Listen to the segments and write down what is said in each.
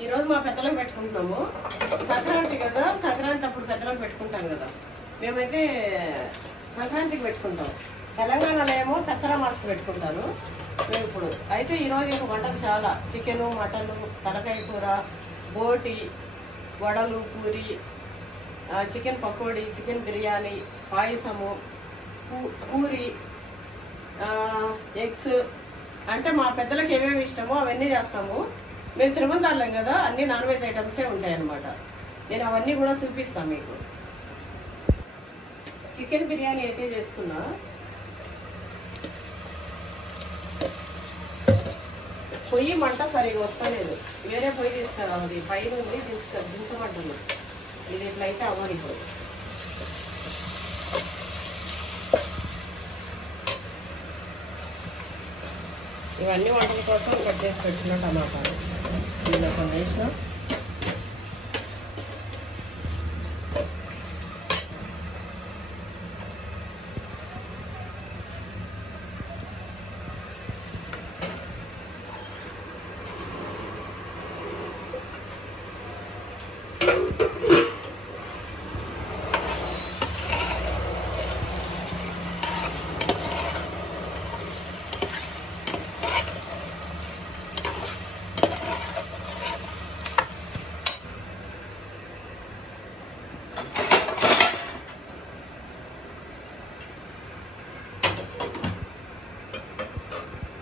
ఈరోజు మా పెద్దలకు పెట్టుకుంటున్నాము. సంక్రాంతి కదా, సంక్రాంతి అప్పుడు పెద్దలకు పెట్టుకుంటాం కదా. మేమైతే సంక్రాంతికి పెట్టుకుంటాం. తెలంగాణలో ఏమో పెత్తర మాస్క్ పెట్టుకుంటాను మేము ఇప్పుడు. అయితే ఈరోజు ఇంక వంటలు చాలా, చికెను, మటను, తలకాయ కూర, బోటి, వడలు, పూరి, చికెన్ పకోడీ, చికెన్ బిర్యానీ, పాయసము, పూరి, ఎగ్స్, అంటే మా పెద్దలకు ఏమేమి ఇష్టమో అవన్నీ చేస్తాము. మేము తిరుమల కదా, అన్ని నాన్ వెజ్ ఐటమ్సే ఉంటాయి అన్నమాట. నేను అవన్నీ కూడా చూపిస్తాను మీకు. చికెన్ బిర్యానీ అయితే చేస్తున్నా. పొయ్యి మంట సరిగా వస్తలేదు, వేరే పొయ్యి తీసుకురావాలి. పైన ఉంది దించమంటుంది. ఇది ఇట్లయితే అవ్వదు. ఇప్పుడు ఇవన్నీ వంటల కోసం కట్ చేసి పెట్టిన టమాటాలు దీనిలో కొన్ని వేసిన.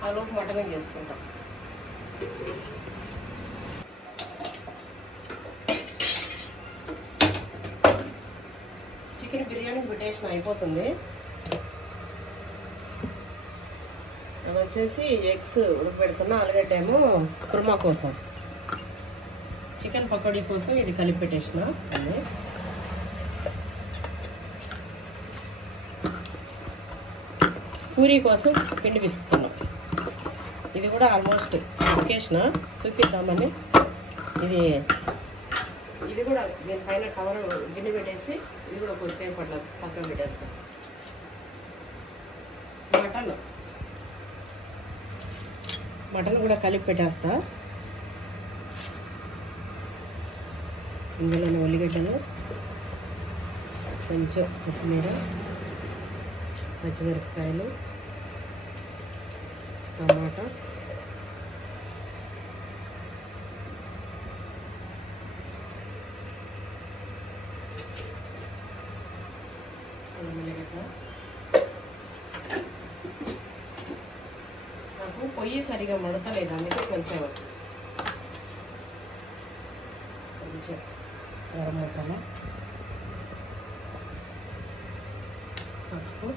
ఆలోపు మటన్ చేసుకుంటాం. చికెన్ బిర్యానీ పెట్టేసిన అయిపోతుంది. అది వచ్చేసి ఎగ్స్ ఉడకబెడుతున్నా. ఆలుగడ్డ ఏమో కుర్మా కోసం, చికెన్ పకోడీ కోసం ఇది కలిపి పెట్టేసిన. అన్నీ పూరీ కోసం పిండి పిసుకుతున్నాం. ఇది కూడా ఆల్మోస్ట్ పిసికేసిన, చూపిద్దామని. ఇది కూడా దీనిపైన కవర్ గిన్నె పెట్టేసి ఇది కూడా కొద్దిసేపు అట్లా పక్కన పెట్టేస్తాం. మటన్ కూడా కలిపి పెట్టేస్తా. ఇందులోనే ఉల్లిగడ్డలు, కొంచెం కొత్తిమీర, పచ్చిమిరపకాయలు, టమాటా, ఉల్లిగడ్డ. నాకు పొయ్యి సరిగా మడతలేదు, అందుకే కొంచెం గరం మసాలా, పసుపు,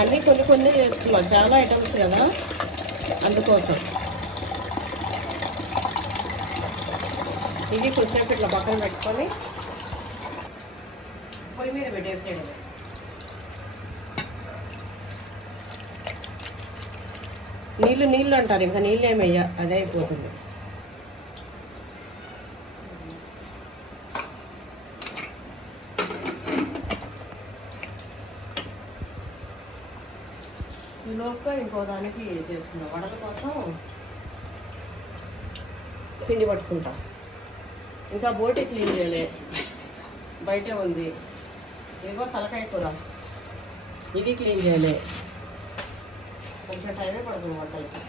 అన్నీ కొన్ని చేస్తున్నాం, చాలా ఐటమ్స్ కదా, అందుకోసం. ఇది కొద్దిసేపు ఇట్లా పక్కన పెట్టుకొని పొయ్యి మీద పెట్టేసేయడం. నీళ్ళు అంటారు, ఇంకా నీళ్ళు ఏమయ్యా, అదే అయిపోతుంది. ఈలోగా ఇంకో దానికి చేసుకున్నాం. వడల కోసం పిండి పట్టుకుంటా. ఇంకా బోటి క్లీన్ చేయలే, బయటే ఉంది. ఇదిగో తలకాయ కూర, ఇది క్లీన్ చేయలే. కొంచెం టైమే పడుతుంది వంటలకి.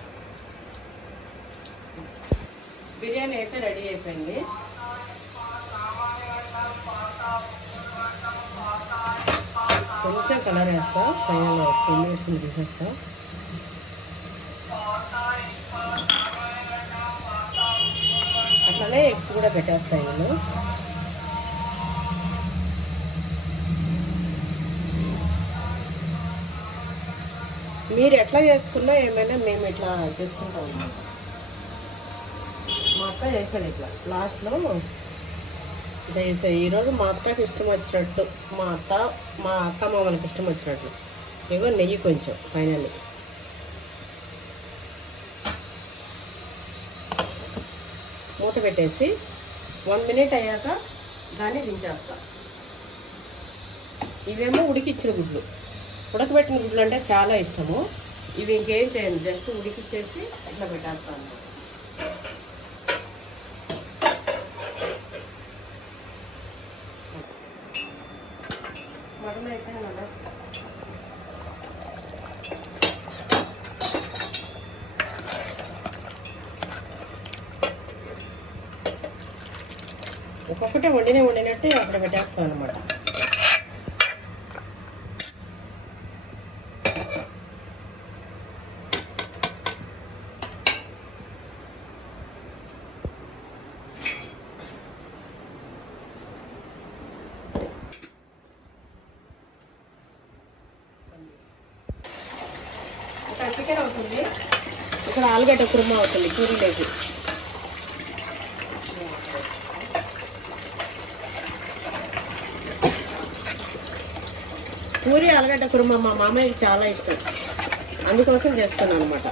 బిర్యానీ అయితే రెడీ అయిపోయింది. కొంచెం కలర్ వేస్తా, పైన 2 minutes తీసేస్తా. అట్లనే ఎగ్స్ కూడా పెట్టేస్తాయి నేను. మీరు ఎట్లా చేసుకున్నా ఏమైనా మేము ఇట్లా చేసుకుంటాం. మా అక్క చేసేది ఇట్లా లాస్ట్లో ఈరోజు మా అత్తకి ఇష్టం వచ్చినట్టు మా అత్త మామకి ఇష్టం వచ్చినట్టు ఇగో నెయ్యి కొంచెం ఫైనల్లీ మూత పెట్టేసి 1 మినిట్ అయ్యాక దాన్ని దించేస్తా. ఇవేమో ఉడికిచ్చిన గుడ్లు, ఉడకబెట్టిన గుడ్లు అంటే చాలా ఇష్టము. ఇవి ఇంకేం చేయండి, జస్ట్ ఉడికిచ్చేసి ఇట్లా పెట్టేస్తాను. మటన్ అయిపోయింది కదా, ఒక్కొక్కటే వండినట్టే అక్కడ పెట్టేస్తాను అనమాట. ఇక్కడ చికెన్ అవుతుంది, ఇక్కడ ఆలుగడ్డ కుర్మా అవుతుంది పూరీలోకి. పూరి ఆలుగడ్డ కుర్మా మా మామయ్యకి చాలా ఇష్టం, అందుకోసం చేస్తున్నాను అనమాట.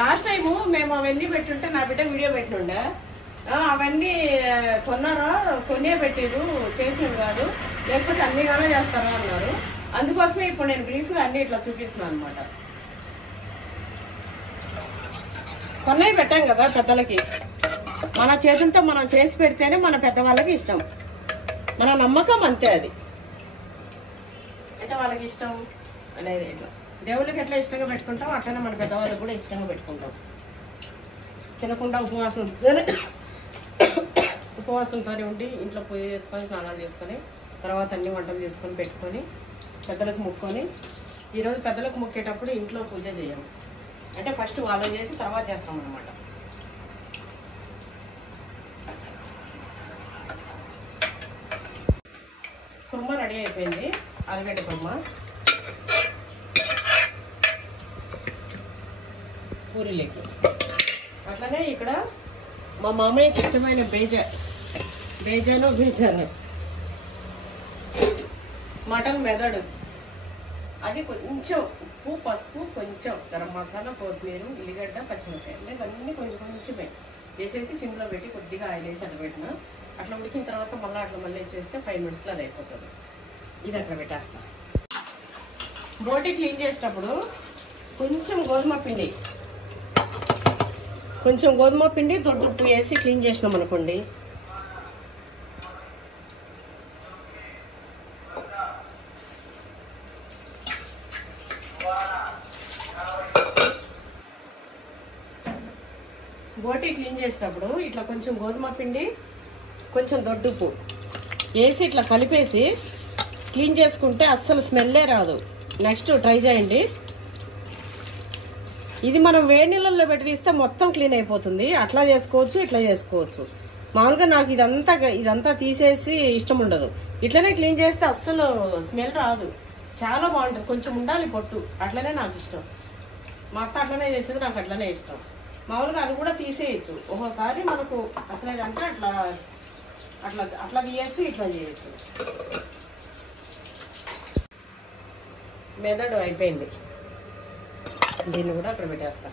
లాస్ట్ టైము మేము అవన్నీ పెట్టుంటే నా బిడ్డ వీడియో పెట్టినుండే, అవన్నీ కొన్నారా, కొనే పెట్టారు, చేసినవి కాదు, లేకపోతే అన్ని కానీ చేస్తారా అన్నారు. అందుకోసమే ఇప్పుడు నేను బ్రీఫ్గా అన్ని ఇట్లా చూపిస్తున్నాను అనమాట. కొన్నవి పెట్టాం కదా పెద్దలకి, మన చేతులతో మనం చేసి పెడితేనే మన పెద్దవాళ్ళకి ఇష్టం, మన నమ్మకం అంతే. అది అంటే వాళ్ళకి ఇష్టం అనేది ఇట్లా దేవుళ్ళకి ఎట్లా ఇష్టంగా పెట్టుకుంటాం అట్లనే మన పెద్దవాళ్ళకి కూడా ఇష్టంగా పెట్టుకుంటాం. తినకుండా ఉపవాసంతోనే ఉండి ఇంట్లో పూజ చేసుకొని స్నానాలు చేసుకొని తర్వాత అన్ని వంటలు చేసుకొని పెట్టుకొని పెద్దలకు మొక్కుకొని, ఈరోజు పెద్దలకు మొక్కేటప్పుడు ఇంట్లో పూజ చేయము, అంటే ఫస్ట్ వాళ్ళు చేసి తర్వాత చేస్తాం అన్నమాట. కుర్మా రెడీ అయిపోయింది, ఆలుగడ్డ కుర్మా. పూరీలకి అట్లనే ఇక్కడ మా మామయ్యకి ఇష్టమైన బేజాను మటన్ మెదడు, అది కొంచెం ఉప్పు, పసుపు, కొంచెం గరం మసాలా, కొత్తిమీర, ఉల్లిగడ్డ, పచ్చిమిరపకాయ ఇవన్నీ కొంచెమే వేసేసి సిమ్లో పెట్టి కొద్దిగా ఆయిల్ వేసి అట్లా పెట్టిన. అట్లా ఉడికిన తర్వాత మళ్ళీ ఇచ్చేస్తే 5 మినిట్స్లో అది అయిపోతుంది. ఇది అట్లా పెట్టేస్తా. బోటి క్లీన్ చేసేటప్పుడు కొంచెం గోధుమ పిండి దొడ్డు ఉప్పు వేసి క్లీన్ చేసినాం అనుకోండి, బోటి క్లీన్ చేసేటప్పుడు ఇట్లా కొంచెం గోధుమ పిండి కొంచెం దొడ్డుప్పు వేసి ఇట్లా కలిపేసి క్లీన్ చేసుకుంటే అస్సలు స్మెల్లే రాదు. నెక్స్ట్ ట్రై చేయండి. ఇది మనం వేడి నీళ్ళల్లో పెట్టి తీస్తే మొత్తం క్లీన్ అయిపోతుంది. అట్లా చేసుకోవచ్చు, ఇట్లా చేసుకోవచ్చు. మామూలుగా నాకు ఇదంతా తీసేసి ఇష్టం ఉండదు. ఇట్లనే క్లీన్ చేస్తే అస్సలు స్మెల్ రాదు, చాలా బాగుంటుంది. కొంచెం ఉండాలి పొట్టు, అట్లనే నాకు ఇష్టం. మా అత్త అట్లనే చేసేది, నాకు అట్లనే ఇష్టం. మామూలుగా అది కూడా తీసేయచ్చు. ఒక్కోసారి మనకు అసలేదంటే అట్లా తీయచ్చు, ఇట్లా చేయొచ్చు. మెదడు అయిపోయింది, దీన్ని కూడా అక్కడ పెట్టేస్తా.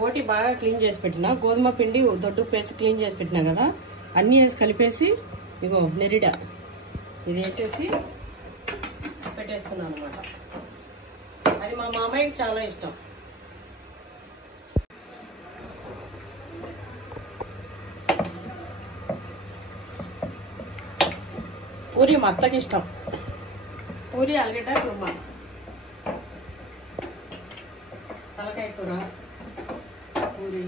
బోటి బాగా క్లీన్ చేసి పెట్టిన, గోధుమ పిండి దొడ్డు పేసి క్లీన్ చేసి పెట్టినా కదా, అన్నీ వేసి కలిపేసి ఇగో నెరిడ ఇది వేసేసి పెట్టేస్తున్నాను అనమాట. అది మా మామయ్యకి చాలా ఇష్టం. పూరి మా అత్తకి ఇష్టం, పూరి ఆలుగడ్డ కుర్మా, తలకాయ కూర, పూరి.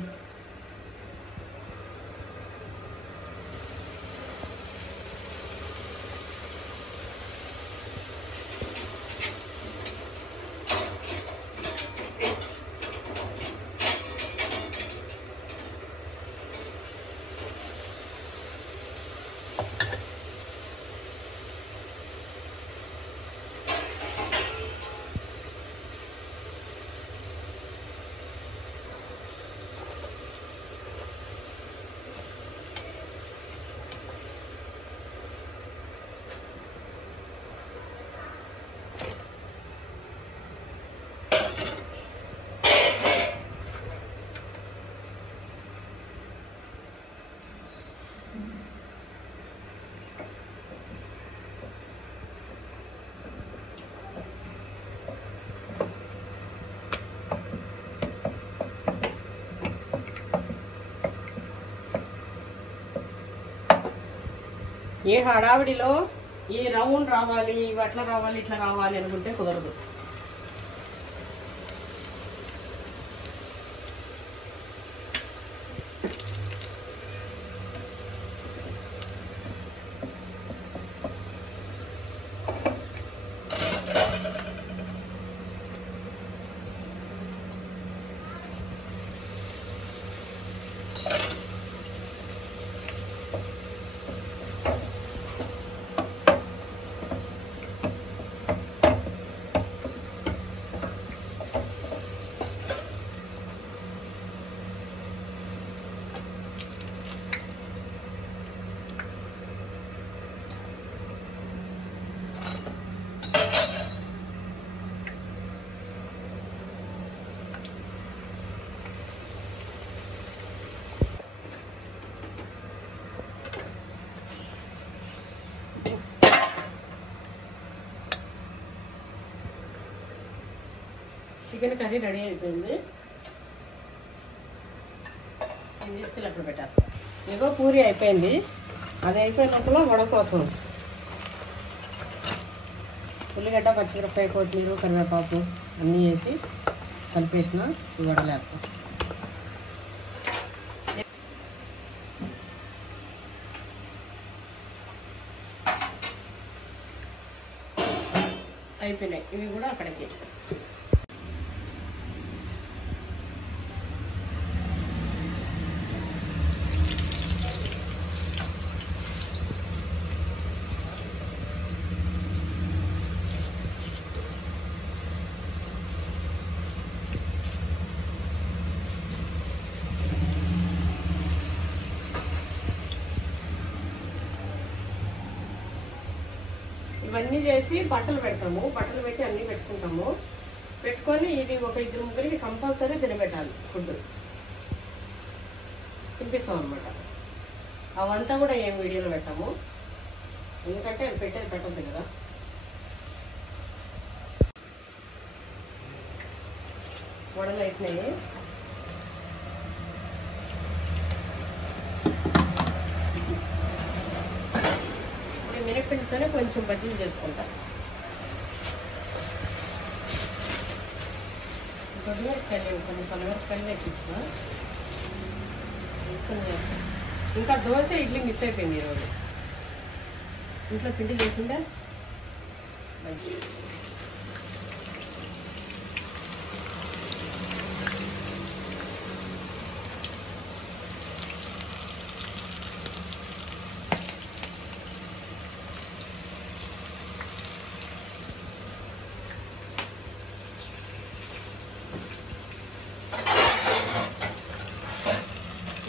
ఏ హడావిడిలో ఈ రౌండ్ రావాలి, ఇవి అట్లా రావాలి, ఇట్లా రావాలి అనుకుంటే కుదరదు. చికెన్ కర్రీ రెడీ అయిపోయింది. నేను తీసుకెళ్ళి అప్పుడు పెట్టేస్తాను. ఇగో పూరి అయిపోయింది. అది అయిపోయినప్పుడు వడ కోసం ఉల్లిగడ్డ, పచ్చిమిరపకాయ, కొత్తిమీర, కరివేపాకు అన్నీ వేసి కలిపేసిన ఈ వడలు వేస్తాం. అయిపోయినాయి. ఇవి కూడా అక్కడికి ఇవన్నీ చేసి బట్టలు పెడతాము. బట్టలు పెట్టి అన్నీ పెట్టుకుంటాము. పెట్టుకొని ఇది ఒక 2-3 కంపల్సరీ తినబెట్టాలి. ఫుడ్ తినిపిస్తాం అనమాట. అవంతా కూడా ఏం వీడియోలో పెట్టాము, ఎందుకంటే అది పెట్టద్దు కదా. వడలు అయిపోయినాయి. మినప్పిండితోనే కొంచెం బజ్జీలు చేసుకుంటా. కొద్దిమిరపకాయలు, కొన్ని సన్నమిరపకాయలు ఎక్కించిన తీసుకొని చేస్తాను. ఇంకా దోశ, ఇడ్లీ మిస్ అయిపోయింది ఈరోజు. ఇంట్లో పిండి లేకుండా బజ్జీ.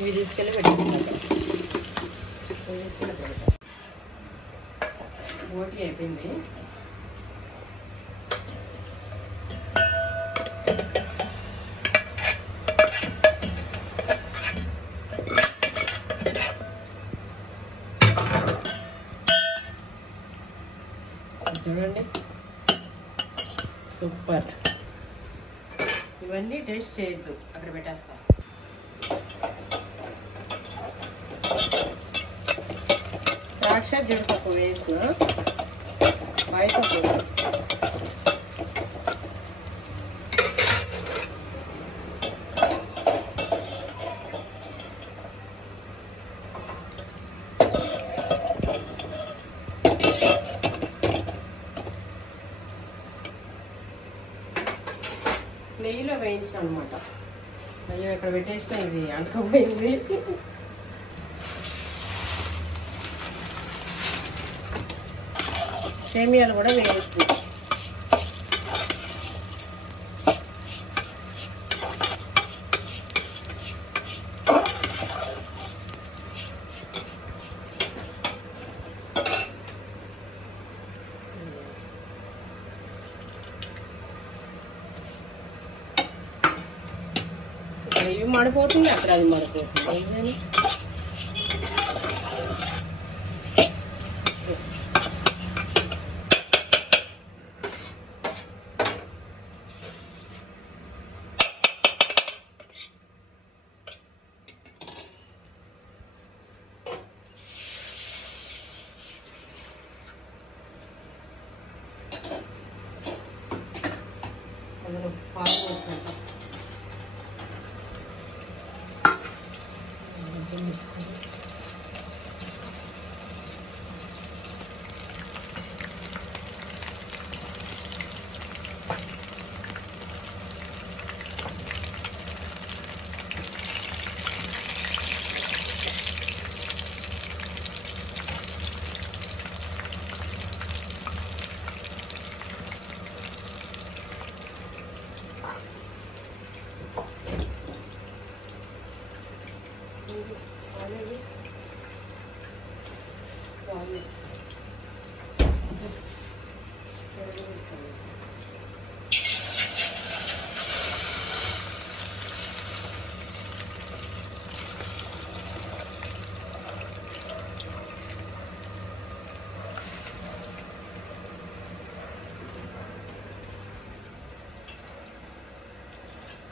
ఇవి తీసుకెళ్ళి పెట్టుకుంటాను. తీసుకెళ్ళి పెడతాను. ఓటీ అయిపోయింది. చూడండి, సూపర్. ఇవన్నీ టేస్ట్ చేయొద్దు, అక్కడ పెట్టేస్తా. ద్రాక్ష, జీడిపప్పు వేసిన పాయసం కూడా. నెయ్యిలో వేయించిన అనమాట. అయ్యో, ఇక్కడ పెట్టేసిన, ఇది అంటుకుపోయింది. సేమియాలు కూడా వేయించుకుంటాం. ఇక్కడ ఇవి మాడిపోతుంది, అక్కడ అది మాడిపోతుంది.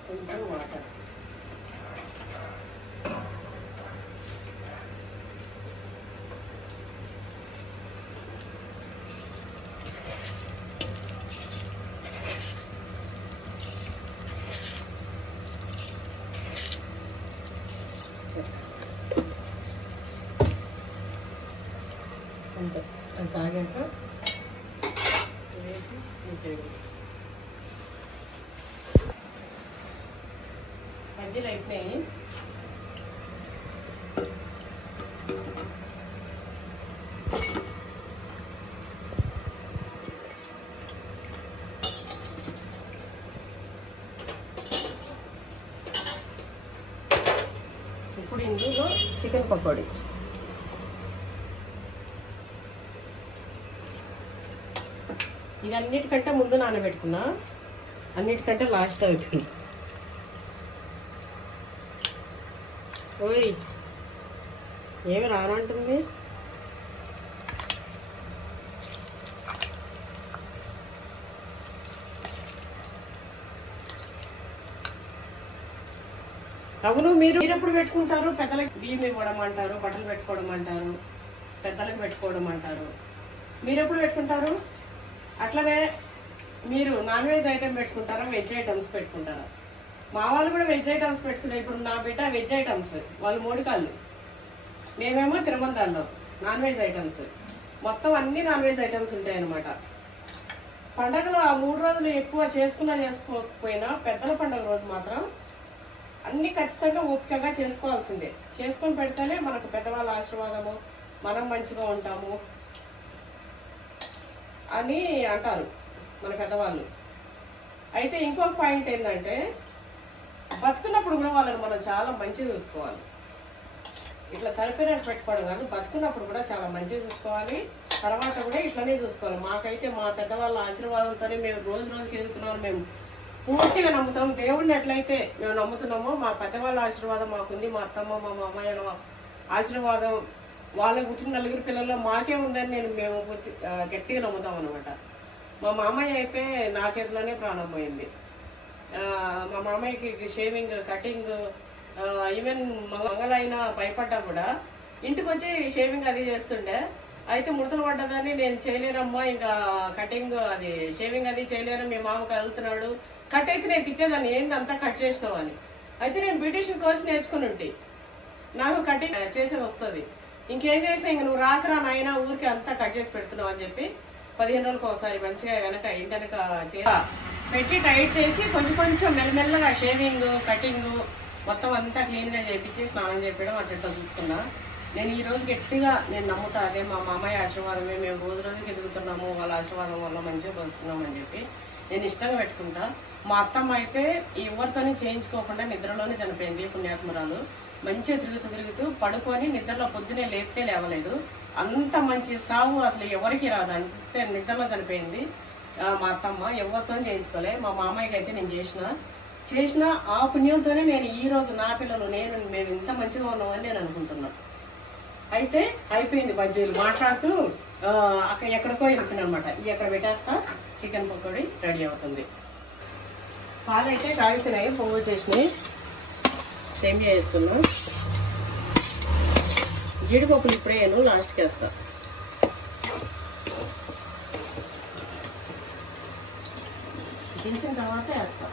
కొంచెం వాటర్ అంతే. అది తాగాక వేసి చేయండి. బజ్జీలు అయిపోయినాయి. ఇప్పుడు ఇందులో చికెన్ పకోడీ. ఇది అన్నిటికంటే ముందు నానబెట్టుకున్నా, అన్నిటికంటే లాస్ట్ అవుతుంది. ఓయ్ ఏమి రానంటుంది. అవును, మీరు ఎప్పుడు పెట్టుకుంటారు? పెద్దలకి బియ్యం ఇవ్వడం అంటారు, బట్టలు పెట్టుకోవడం అంటారు, పెద్దలకు పెట్టుకోవడం అంటారు. మీరు ఎప్పుడు పెట్టుకుంటారు? అట్లనే మీరు నాన్ వెజ్ ఐటమ్ పెట్టుకుంటారా, వెజ్ ఐటమ్స్ పెట్టుకుంటారా? మా వాళ్ళు కూడా వెజ్ ఐటమ్స్ పెట్టుకున్నారు. ఇప్పుడు నా బిడ్డ వెజ్ ఐటమ్స్, వాళ్ళు 3 కాళ్ళు, మేమేమో తిరుమలదాల్లో నాన్ వెజ్ ఐటమ్స్. మొత్తం అన్ని నాన్ వెజ్ ఐటమ్స్ ఉంటాయి అన్నమాట. పండగలు ఆ 3 రోజులు ఎక్కువ చేసుకున్నా చేసుకోకపోయినా పెద్దల పండుగ రోజు మాత్రం అన్ని ఖచ్చితంగా ఓపికగా చేసుకోవాల్సిందే. చేసుకొని పెడితేనే మనకు పెద్దవాళ్ళ ఆశీర్వాదము, మనం మంచిగా ఉంటాము అని అంటారు మన పెద్దవాళ్ళు. అయితే ఇంకొక పాయింట్ ఏంటంటే, బతుకున్నప్పుడు కూడా వాళ్ళని మనం చాలా మంచిగా చూసుకోవాలి. ఇట్లా చనిపోయినట్టు పెట్టుకోవడం కాదు, బతుకున్నప్పుడు కూడా చాలా మంచిగా చూసుకోవాలి. తర్వాత కూడా ఇట్లనే చూసుకోవాలి. మాకైతే మా పెద్దవాళ్ళ ఆశీర్వాదంతోనే మేము రోజు రోజుకి ఎదుగుతున్నాము. మేము పూర్తిగా నమ్ముతాం దేవుడిని. ఎట్లయితే మేము నమ్ముతున్నామో మా పెద్దవాళ్ళ ఆశీర్వాదం మాకుంది. మా అత్తమ్మ, మా మామయ్య ఆశీర్వాదం, వాళ్ళకి పుట్టిన 4 పిల్లల్లో మాకే ఉందని మేము గట్టిగా నమ్ముతాం అనమాట. మా మామయ్య అయితే నా చేతిలోనే ప్రాణం పోయింది. మా మామయ్యకి షేవింగ్, కటింగ్, ఈవెన్ మంగళైనా భయపడ్డా కూడా ఇంటికి వచ్చి షేవింగ్ అది చేస్తుండే. అయితే ముడతలు పడ్డదని నేను చేయలేనమ్మా, ఇంకా కటింగ్ అది షేవింగ్ అది చేయలేను, మీ మామకి వెళ్తున్నాడు. కట్ అయితే నేను తిట్టేదాన్ని, ఏంది అంతా కట్ చేసినావు అని. అయితే నేను బ్యూటిషియన్ కోర్స్ నేర్చుకుని ఉంటే నాకు కటింగ్ చేసేది వస్తుంది. ఇంకేం చేసినా ఇంక నువ్వు రాకరా నాయన, ఊరికి అంతా కట్ చేసి పెడుతున్నావు అని చెప్పి 15 రోజులకు ఒకసారి మంచిగా ఇంటి వెనక పెట్టి టైట్ చేసి కొంచెం కొంచెం మెల్లమెల్లగా షేవింగ్, కటింగ్ మొత్తం అంతా క్లీన్గా చేయించి స్నానం చేయడం అట్లా చూసుకున్నా. నేను ఈ రోజు గట్టిగా నేను నమ్ముతా, అదే మా మామయ్య ఆశీర్వాదమే, మేము రోజు రోజుకి ఎదుగుతున్నాము, వాళ్ళ ఆశీర్వాదం వల్ల మంచిగా బతుకుతున్నాం అని చెప్పి నేను ఇష్టంగా పెట్టుకుంటా. మా అత్తమ్మ అయితే ఎవరితోనే చేయించుకోకుండా నిద్రలోనే చనిపోయింది, పుణ్యాత్మరాలు. మంచిగా తిరుగుతూ పడుకొని నిద్రలో పొద్దునే లేపితే లేవలేదు. అంత మంచి సాగు అసలు ఎవరికి రాదు, అంతే నిద్రలో చనిపోయింది మా అత్తమ్మ. ఎవరితో చేయించుకోలే. మా మామయ్యకి అయితే నేను చేసిన ఆ పుణ్యంతోనే నేను ఈ రోజు నా పిల్లలు మేము ఇంత మంచిగా ఉన్నామని నేను అనుకుంటున్నా. అయితే అయిపోయింది బజ్జీలు మాట్లాడుతూ అక్కడ ఎక్కడికో వెళ్తున్నా అనమాట. ఎక్కడ పెట్టేస్తా చికెన్ పకోడీ రెడీ అవుతుంది. పాలు అయితే కాగుతున్నాయి, పువ్వు చేసినాయి, సేమియా వేస్తున్నా. జీడిపప్పులు ఇప్పుడే నేను లాస్ట్కి వేస్తా. దించిన తర్వాత వేస్తా.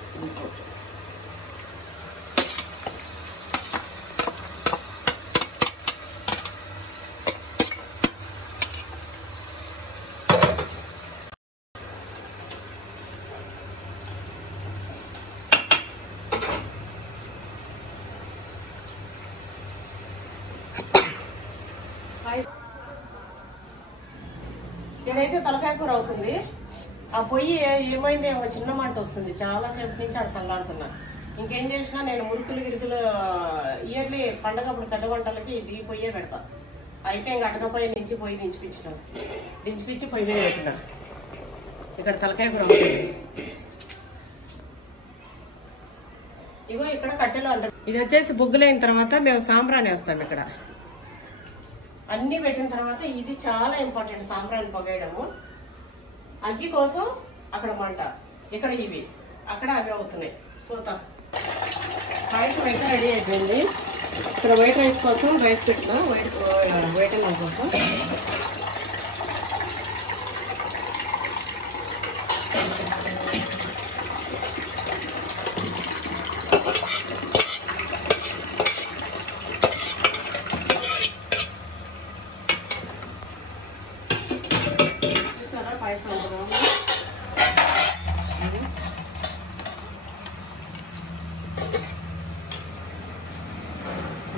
నేనైతే తలకాయ కూర అవుతుంది. ఆ పొయ్యి ఏమైంది, ఏమో చిన్న మంట వస్తుంది. చాలా సేపు నుంచి అక్కడ తల్లాడుతున్నా. ఇంకేం చేసినా నేను మురుకులు గిరుకులు ఇయర్లీ పండగప్పుడు పెద్ద వంటలకి ఇది పొయ్యే పెడతా. అయితే ఇంక అటకపోయి నుంచి పొయ్యి దించిపించి పొయ్యి మీద పెట్టినా. ఇక్కడ తలకాయ కూర ఉంటుంది. ఇగో ఇక్కడ కట్టెలు అంటారు. ఇది వచ్చేసి బొగ్గులైన తర్వాత మేము సాంబ్రాణి వేస్తాం. ఇక్కడ అన్ని పెట్టిన తర్వాత ఇది చాలా ఇంపార్టెంట్, సాంబ్రాణి పొగేయడము. అగ్గి కోసం అక్కడ మంట, ఇక్కడ ఇవి, అక్కడ అవి అవుతున్నాయి. పోతా పాయసం అయితే రెడీ అయిపోయింది. ఇక్కడ వైట్ రైస్ కోసం రైస్ పెట్టినా, వైట్ అన్నం కోసం. చూసినారా పాయసం అంటున్నాము.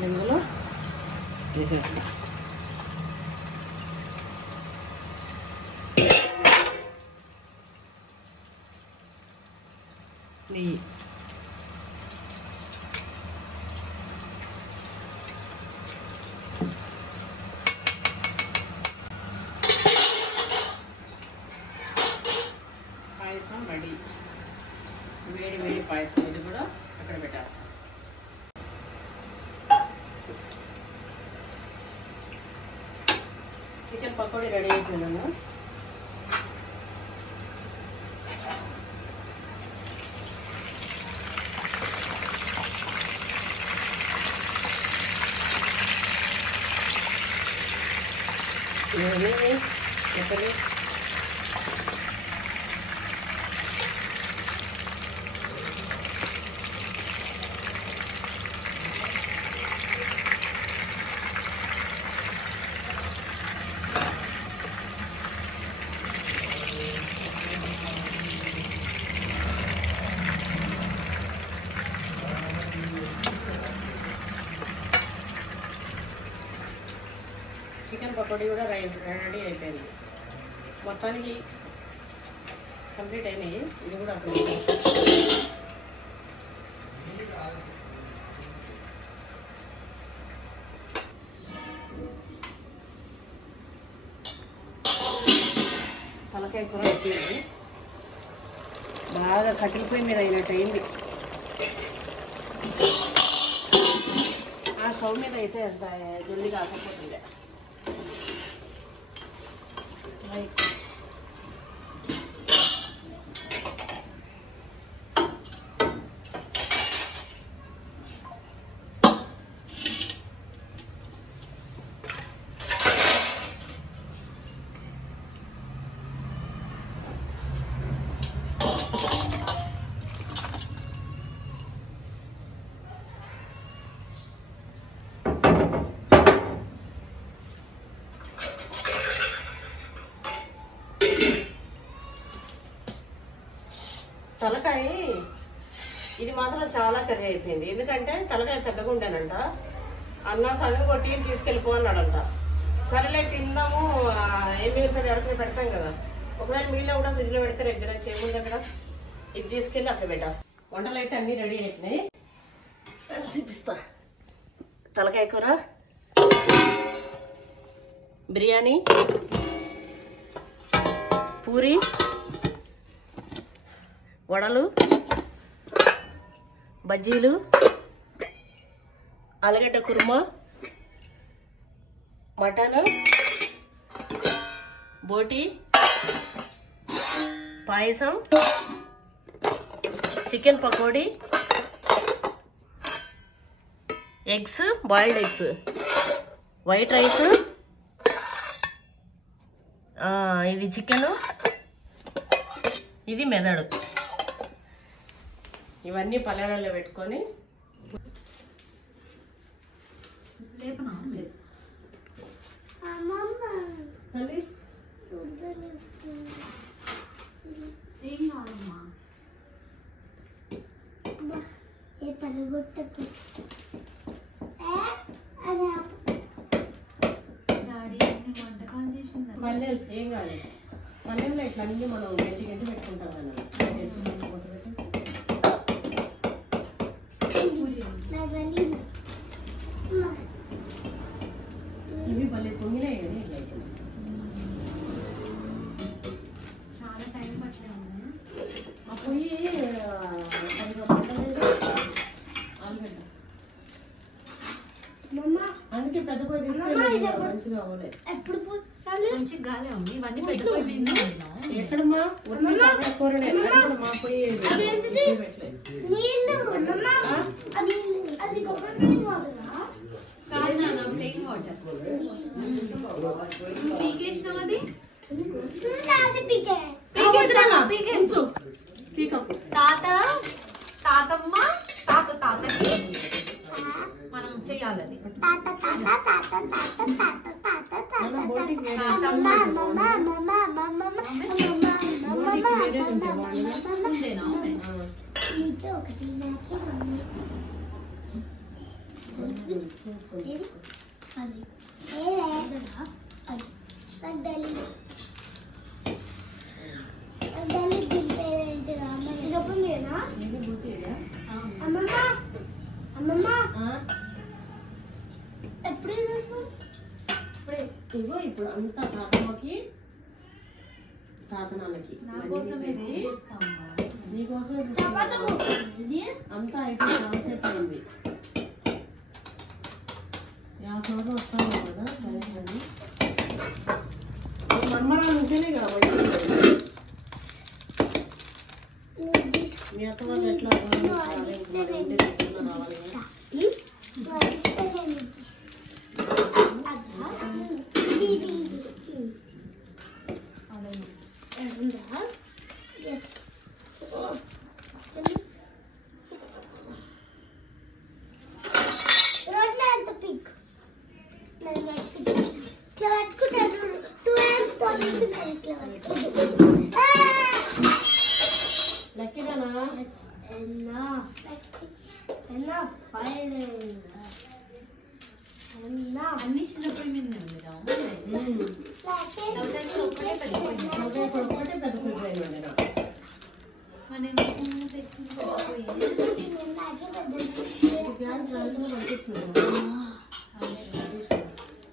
ఇందులో వేసేస్తాం. నెయ్యి, పాయసం రెడీ. వేడి వేడి పాయసం. ఇది కూడా అక్కడ పెట్టేస్తాం. చికెన్ పకోడీ రెడీ అయిపోయినాను. చెప్పండి. చికెన్ పకోడీ కూడా రెడీ అయిపోయింది. మొత్తానికి కంప్లీట్ అయినాయి. ఇది కూడా అక్కడ తలకాయ కూర అయిపోయింది. బాగా కట్టిపోయి మీద అయినట్టు అయింది. ఆ స్టవ్ మీద అయితే జల్దీ కాకపోతుండే. తలకాయ ఇది మాత్రం చాలా కర్రీ అయిపోయింది. ఎందుకంటే తలకాయ పెద్దగా ఉండేనంట. అన్న సగం కొట్టి తీసుకెళ్ళిపో అన్నాడంట. సరేలే తిందాము, ఏం మిగులుతుంది ఎవరికి పెడతాం కదా. ఒకవేళ మీలో కూడా ఫ్రిడ్జ్ లో పెడితే రేపు తినచ్చు. ఏముంది అక్కడ, ఇది తీసుకెళ్ళి అక్కడ పెట్టేస్తాం. వంటలు అయితే అన్ని రెడీ అయిపోయినాయి. చూపిస్తా. తలకాయ కూర, బిర్యానీ, పూరి, వడలు, బజ్జీలు, ఆలుగడ్డ కుర్మా, మటన్, బోటి, payasam, chicken pakoda, eggs, boiled eggs, white rice, ఇది చికెన్, ఇది మెదడు. ఇవన్నీ పల్లెలలో పెట్టుకొని మల్లెలు ఏం కాదు. మల్లెల్లో ఇట్లా అన్ని మనం గంటి పెట్టుకుంటాం కదా. ఇవి భలే పొంగినాయి కానీ చాలా టైం పట్టలే ఉన్నాయి. ఆ పొయ్యి సరిగా పట్టలేదు. ఆలుగడ్డ అందుకే పెద్ద పొయ్యి తీసుకెళ్ళి మంచిగా అవ్వలేదు. మంచి గాలే ఉంది. ఇవన్నీ పెద్ద పొయ్యి మీద ఎక్కడమ్మా కూరనే మా పొయ్యి ప్లెయిన్ వాటర్ పీకేసినావు. అది తాతమ్మ తాతకి మనం చెయ్యాలి. అది ఇగో ఇప్పుడు అంతా తాతమ్మకి తాత నాన్నకి నీకోసమే అంతా అయిపోయి చాలాసేపు అయింది. 50 రోజులు వస్తాను కదా. సరే కానీ మన్మరాలు ఉంటేనే కదా మీ అత్త వాళ్ళు ఎట్లా రావాలి కదా. అన్ని చిన్న పొయ్యి మీద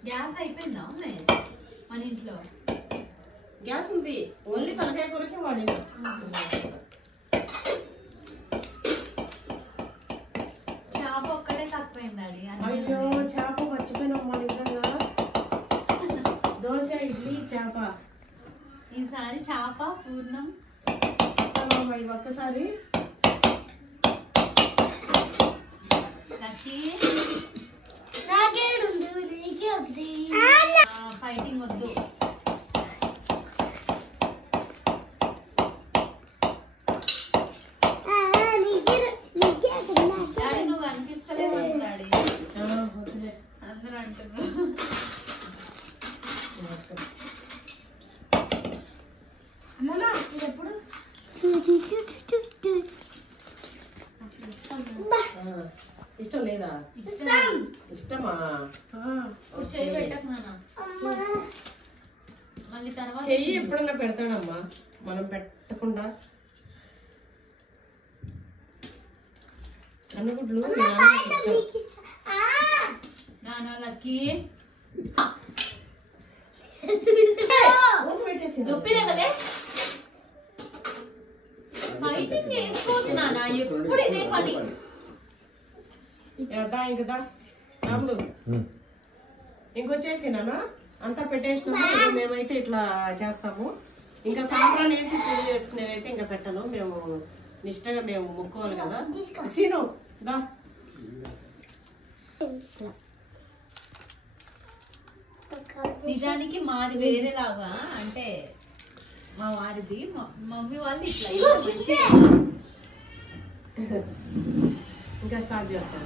గ్యాస్ అయిపోయిందా మన ఇంట్లో? గ్యాస్ ఉంది, ఓన్లీ తలకాయ కూరకే వాడినా. చేప ఒక్కటే తక్కువైంది. అయ్యో చేప మర్చిపోయినమ్మా నిజంగా. దోశ ఇడ్లీ చేప. ఈసారి చేప పూర్ణం ఇది ఒక్కసారి ఫైటింగ్ వద్దు. డాడీ నువ్వు కనిపిస్తలేవు డాడీ, అందరూ అంటున్నారు. ఇష్టం లేదా? ఇష్టమా? చెయ్యి పెట్టకు నాన్న. మళ్ళీ తర్వాత చెయ్యి ఎప్పుడన్నా పెడతాడమ్మా, మనం పెట్టకుండా. కన్నుగుడ్లు నాన్నలకి పెట్టేసి ఫైటింగ్ చేసుకోవద్దు నాన్న, ఎప్పుడు ఇదే పని. ఇంకదా రాముడు ఇంకొచ్చేసి నాన్న అంతా పెట్టేసినాము. మేమైతే ఇట్లా చేస్తాము. ఇంకా సాంబ్రాన్ని వేసి పూజ చేసుకునేది అయితే ఇంకా పెట్టను. మేము నిష్టగా మేము మొక్కుకోవాలి కదా. సీను దా. నిజానికి మాది వేరేలాగా, అంటే మా వారిది మమ్మీ వాళ్ళు ఇట్లా ఇంకా స్టార్ట్ చేస్తాం.